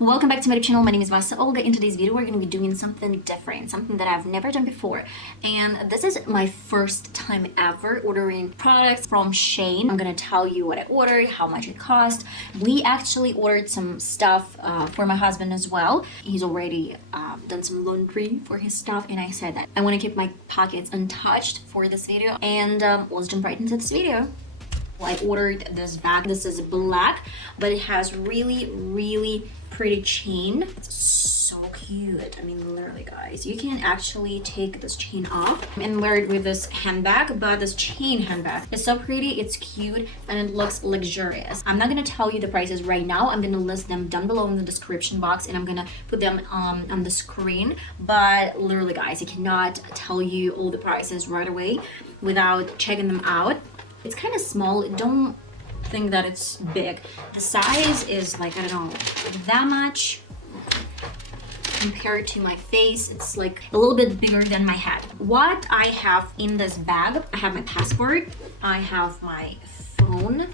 Welcome back to my channel. My name is VassaOlga. In today's video, we're going to be doing something different, something that I've never done before. And this is my first time ever ordering products from SHEIN. I'm going to tell you what I ordered, how much it cost. We actually ordered some stuff for my husband as well. He's already done some laundry for his stuff, and I said that I want to keep my pockets untouched for this video. And let's jump right into this video. I ordered this bag. This is black, but it has really pretty chain. It's so cute. I mean, literally, guys, you can actually take this chain off and wear it with this handbag, but this chain handbag is so pretty, it's cute, and it looks luxurious. I'm not gonna tell you the prices right now. I'm gonna list them down below in the description box, and I'm gonna put them on the screen. But literally, guys, I cannot tell you all the prices right away without checking them out. It's kind of small. Don't think that it's big. The size is like, I don't know, that much compared to my face. It's like a little bit bigger than my head. What I have in this bag, I have my passport, I have my phone,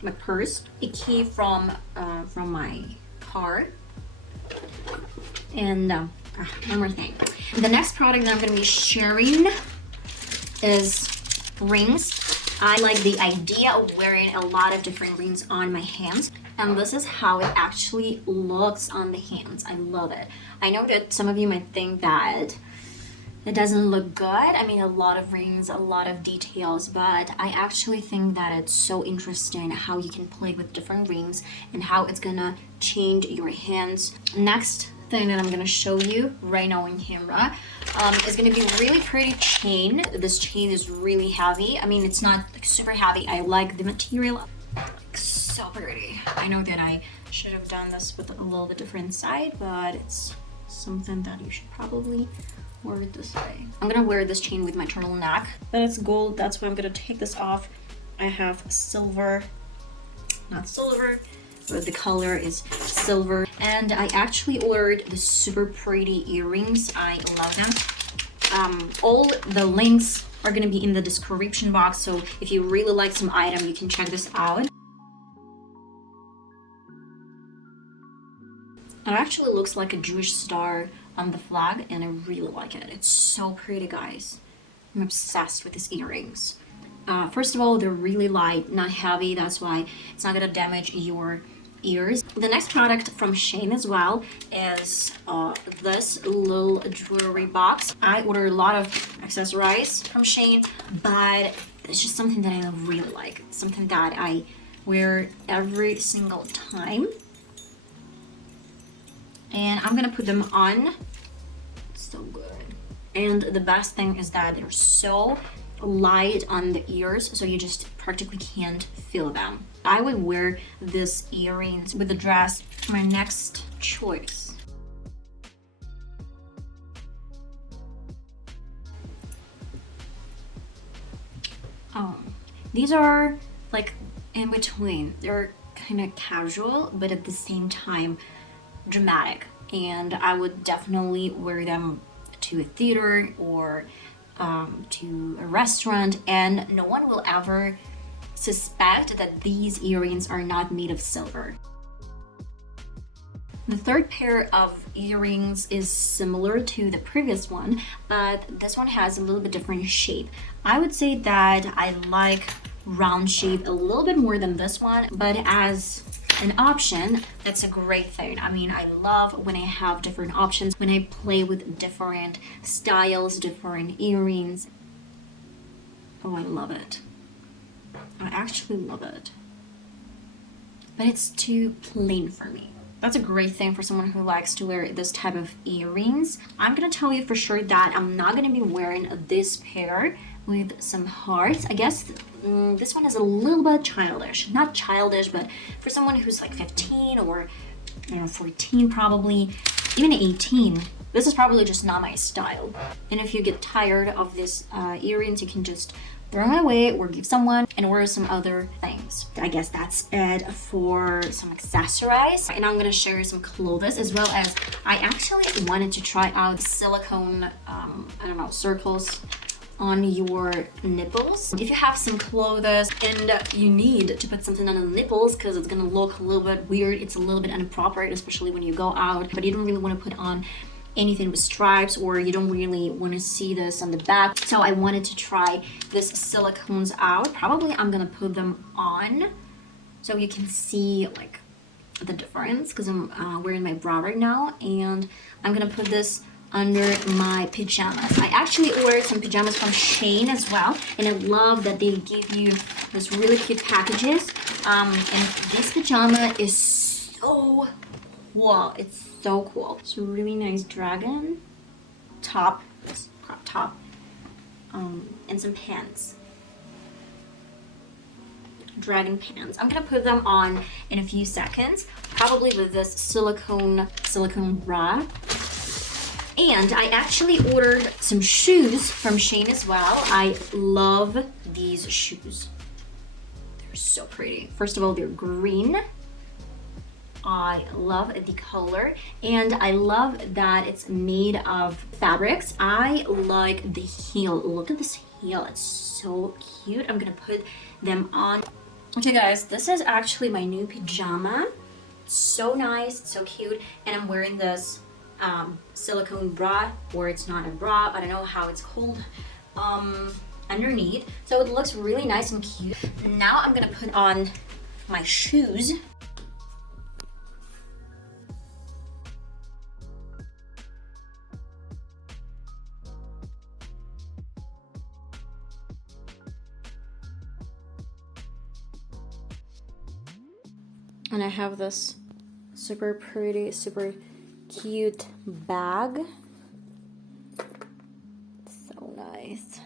my purse, a key from my car, and one more thing. The next product that I'm going to be sharing is rings. I like the idea of wearing a lot of different rings on my hands, and this is how it actually looks on the hands. I love it. I know that some of you might think that it doesn't look good. I mean, a lot of rings, a lot of details, but I actually think that it's so interesting how you can play with different rings and how it's gonna change your hands. Next thing that I'm gonna show you right now in camera is gonna be really pretty chain. This chain is really heavy. I mean, it's not like super heavy. I like the material. Like, so pretty. I know that I should have done this with a little bit different side, but it's something that you should probably wear it this way. I'm gonna wear this chain with my turtleneck. But it's gold. That's why I'm gonna take this off. I have silver, not silver, but the color is silver. And I actually ordered the super pretty earrings. I love them. All the links are gonna be in the description box, so if you really like some item, you can check this out. It actually looks like a Jewish star on the flag, and I really like it. It's so pretty, guys. I'm obsessed with these earrings. First of all, they're really light, not heavy. That's why it's not gonna damage your ears. The next product from SHEIN as well is this little jewelry box. I ordered a lot of accessories from SHEIN, but it's just something that I really like, something that I wear every single time, and I'm gonna put them on. It's so good. And the best thing is that they're so light on the ears, so you just practically can't feel them. I would wear these earrings with the dress. My next choice. These are like in between. They're kind of casual, but at the same time dramatic, and I would definitely wear them to a theater or to a restaurant, and no one will ever suspect that these earrings are not made of silver. The third pair of earrings is similar to the previous one, but this one has a little bit different shape. I would say that I like round shape a little bit more than this one, but as an option, that's a great thing. I mean, I love when I have different options, when I play with different styles, different earrings. Oh, I love it. I actually love it. But it's too plain for me. That's a great thing for someone who likes to wear this type of earrings. I'm gonna tell you for sure that I'm not gonna be wearing this pair with some hearts. I guess this one is a little bit childish. Not childish, but for someone who's like 15 or 14 probably, even 18, this is probably just not my style. And if you get tired of these earrings, you can just throw them away or give someone and wear some other things. I guess that's it for some accessories. And I'm gonna share some clothes, as well as I actually wanted to try out silicone, I don't know, circles on your nipples. If you have some clothes and you need to put something on the nipples because it's gonna look a little bit weird, it's a little bit inappropriate, especially when you go out, but you don't really want to put on anything with stripes, or you don't really want to see this on the back. So I wanted to try this silicones out. Probably I'm gonna put them on so you can see like the difference, because I'm wearing my bra right now, and I'm gonna put this under my pajamas. I actually ordered some pajamas from SHEIN as well, and I love that they give you this really cute packages. And this pajama is so cool. It's so cool. It's a really nice dragon top, this crop top, and some pants. Dragon pants. I'm gonna put them on in a few seconds, probably with this silicone bra. And I actually ordered some shoes from SHEIN as well. I love these shoes. They're so pretty. First of all, they're green. I love the color, and I love that it's made of fabrics. I like the heel. Look at this heel. It's so cute. I'm gonna put them on. Okay guys, this is actually my new pajama. It's so nice, it's so cute, and I'm wearing this silicone bra, or it's not a bra, I don't know how it's called, underneath. So it looks really nice and cute. Now I'm gonna put on my shoes. And I have this super pretty, super cute bag. So nice.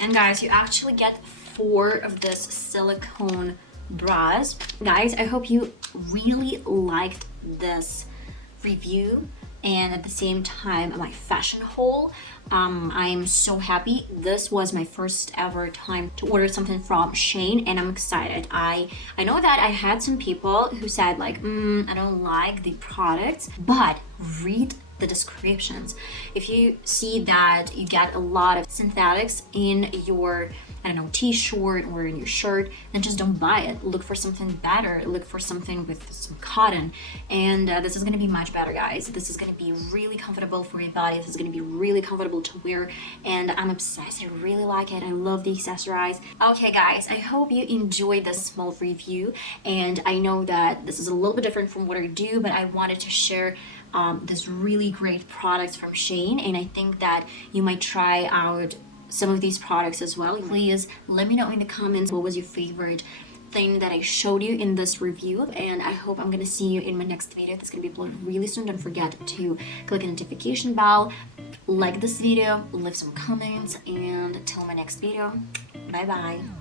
And guys, you actually get 4 of this silicone bras. Guys, I hope you really liked this review, and at the same time my fashion haul. I'm so happy. This was my first ever time to order something from SHEIN, and I'm excited. I know that I had some people who said like, I don't like the products, but read the descriptions. If you see that you get a lot of synthetics in your, I don't know, t-shirt or in your shirt, then just don't buy it. Look for something better. Look for something with some cotton. And this is gonna be much better, guys. This is gonna be really comfortable for your body. This is gonna be really comfortable to wear, and I'm obsessed. I really like it. I love the accessorize. Okay guys, I hope you enjoyed this small review, and I know that this is a little bit different from what I do, but I wanted to share this really great products from SHEIN, and I think that you might try out some of these products as well. Please let me know in the comments what was your favorite thing that I showed you in this review, and I hope I'm gonna see you in my next video that's gonna be uploaded really soon. Don't forget to click the notification bell, like this video, leave some comments, and till my next video, bye bye.